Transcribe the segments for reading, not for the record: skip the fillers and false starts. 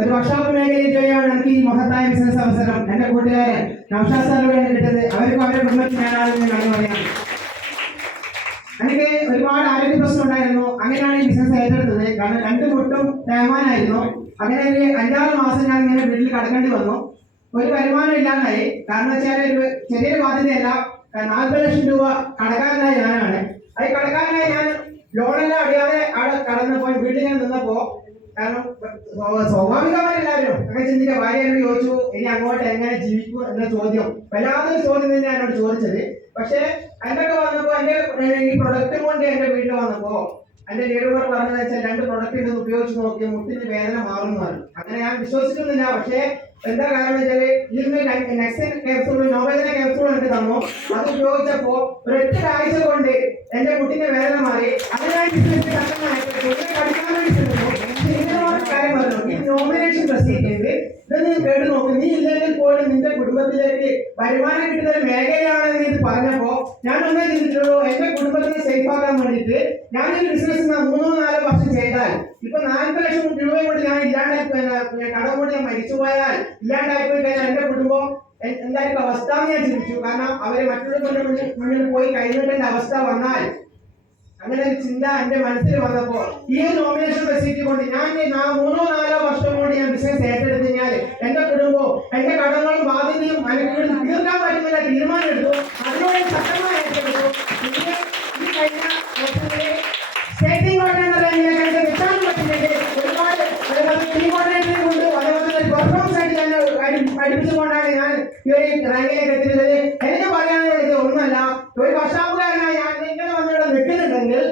ഒരു വർക്ക്ഷോപ്പ് മേഖലയിൽ ജോലിയാണ് എനിക്ക് ഈ മഹത്തായ ബിസിനസ് അവസരം എന്റെ കൂട്ടുകാരൻ നൗഷാദ് സാറിലൂടെയാണ് കിട്ടുന്നത്. അവർക്കും അവരുടെ കുടുംബത്തിന് ഞാനാണെന്ന് കടന്നു പറയാം. എനിക്ക് ഒരുപാട് ആരോഗ്യ പ്രശ്നം ഉണ്ടായിരുന്നു. അങ്ങനെയാണ് ഈ ബിസിനസ് ഏറ്റെടുത്തത്. കാരണം 2 മുട്ടും തേമാനായിരുന്നു. അങ്ങനെ ഒരു 5-6 മാസം ഞാൻ ഇങ്ങനെ വീട്ടിൽ കടക്കേണ്ടി വന്നു. ഒരു വരുമാനം ഇല്ലാണ്ടായി. കാരണം വെച്ചാൽ ചെറിയൊരു ബാധ്യതയല്ല, 40 ലക്ഷം രൂപ കടക്കാരനായ ഞാനാണ്. അത് കടക്കാരനായ ഞാൻ ലോണെല്ലാം അടിയാതെ അവിടെ കടന്നപ്പോൾ വീട്ടിൽ ഞാൻ നിന്നപ്പോ, കാരണം സ്വാഭാവികമായി എല്ലാവരും അങ്ങനെ ചിന്തിക്കുക. ഭാര്യ എന്നോട് ചോദിച്ചു ഇനി അങ്ങോട്ട് എങ്ങനെ ജീവിക്കും എന്ന ചോദ്യം, വല്ലാത്തൊരു ചോദ്യം തന്നെയാണ് എന്നോട് ചോദിച്ചത്. പക്ഷെ എന്തൊക്കെ വന്നപ്പോ എന്റെ ഈ പ്രൊഡക്റ്റ് കൊണ്ട് എന്റെ വീട്ടിൽ വന്നപ്പോ എന്റെ ലീഡർമാർ പറഞ്ഞതെന്ന് വെച്ചാൽ 2 പ്രൊഡക്റ്റ് ഇതൊന്ന് ഉപയോഗിച്ച് നോക്കി മുട്ടിന് വേദന മാറുന്നതാണ്. അങ്ങനെ ഞാൻ വിശ്വസിക്കുന്നില്ല. പക്ഷേ എന്താ കാരണം വെച്ചാല് ഇതിന് നെക്സൻ ക്യാപ്സൂൾ, നോവേദന ക്യാപ്സൂൾ എനിക്ക് തന്നു. അത് ഉപയോഗിച്ചപ്പോ ഒരൊറ്റ ആഴ്ച കൊണ്ട് എന്റെ മുട്ടിന്റെ വേദന മാറി. അങ്ങനെ ഞാൻ ബിസിനസ് പഠിക്കാൻ വേണ്ടി കാര്യം പറഞ്ഞു. ഈ നോമിനേഷൻ പ്രസിദ്ധീകരിക്കുന്നത് ഇതൊന്ന് കേട്ട് നോക്കും. നീ ഇല്ലെങ്കിൽ പോലും നിന്റെ കുടുംബത്തിലേക്ക് വരുമാനം കിട്ടുന്ന ഒരു മേഖലയാണെന്ന് ഇത് പറഞ്ഞപ്പോ ഞാൻ ഒന്നേ ചിന്തിച്ചുള്ളൂ, എന്റെ കുടുംബത്തിനെ സേഫ് ആക്കാൻ വേണ്ടിയിട്ട് ഞാനൊരു ബിസിനസ് 3-4 വർഷം ചെയ്താൽ ഇപ്പൊ 40 ലക്ഷം രൂപയും കൊണ്ട് ഞാൻ ഇല്ലാണ്ടായി കടം കൊണ്ട് ഞാൻ മരിച്ചുപോയാൽ ഇല്ലാണ്ടായി പോയി കഴിഞ്ഞാൽ എന്റെ കുടുംബം എന്തായിരിക്കും അവസ്ഥ എന്ന് ഞാൻ ചിന്തിച്ചു. കാരണം അവര് മറ്റുള്ളവരുടെ മുന്നിൽ പോയി കഴിഞ്ഞിട്ടെന്റെ അവസ്ഥ വന്നാൽ, അങ്ങനെ ഒരു ചിന്ത എന്റെ മനസ്സിൽ വന്നപ്പോ ഈ ഒരു നോമിനേഷൻ ഫെസിലിറ്റി കൊണ്ട് ഞാൻ 3-4 വർഷം കൊണ്ട് ഞാൻ ബിസിനസ് ഏറ്റെടുത്ത് കഴിഞ്ഞാൽ എന്റെ കുടുംബവും എന്റെ കടങ്ങളും ബാധ്യതയും അനുഭവം തീർക്കാൻ പറ്റുന്നില്ല തീരുമാനം എടുത്തു. അതിനോട് ശക്തമായി ഏറ്റെടുത്തു. ഈ കഴിഞ്ഞ സ്റ്റേറ്റിംഗ് കോർഡിനേറ്റർ വെച്ചാൻ പറ്റുന്നെങ്കിൽ ഒരുപാട് ടീം കോർഡിനേറ്ററിനെ കൊണ്ട് അതേപോലെ പെർഫോമൻസ് ആയിട്ട് ഞാൻ പഠിപ്പിച്ചുകൊണ്ടാണ് ഞാൻ ഈ ഒരു റാങ്കിലേക്ക് എത്തിയിട്ടുള്ളത്. എനിക്ക് പറയാനുള്ളത് ഒന്നല്ല, ഒരു വർഷാപ്പുകാരനായി ഞാൻ ഇങ്ങനെ വന്നിവിടെ നിൽക്കുന്നുണ്ടെങ്കിൽ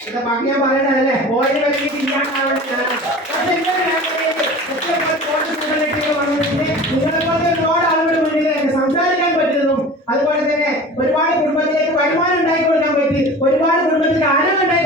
ഇത് ബാക്കി ഞാൻ പറയണ്ടല്ലേ, ബോഡി വലിയിട്ട് ഇല്ലാണ്ടാവണം. നിങ്ങളെപ്പോലെ ഒരുപാട് ആളുകളുടെ മുന്നിൽ സംസാരിക്കാൻ പറ്റുന്നതും അതുപോലെ തന്നെ ഒരുപാട് കുടുംബത്തിലേക്ക് വരുമാനം ഉണ്ടാക്കി കൊടുക്കാൻ പറ്റി, ഒരുപാട് കുടുംബത്തിലേക്ക് ആനന്ദം ഉണ്ടാക്കി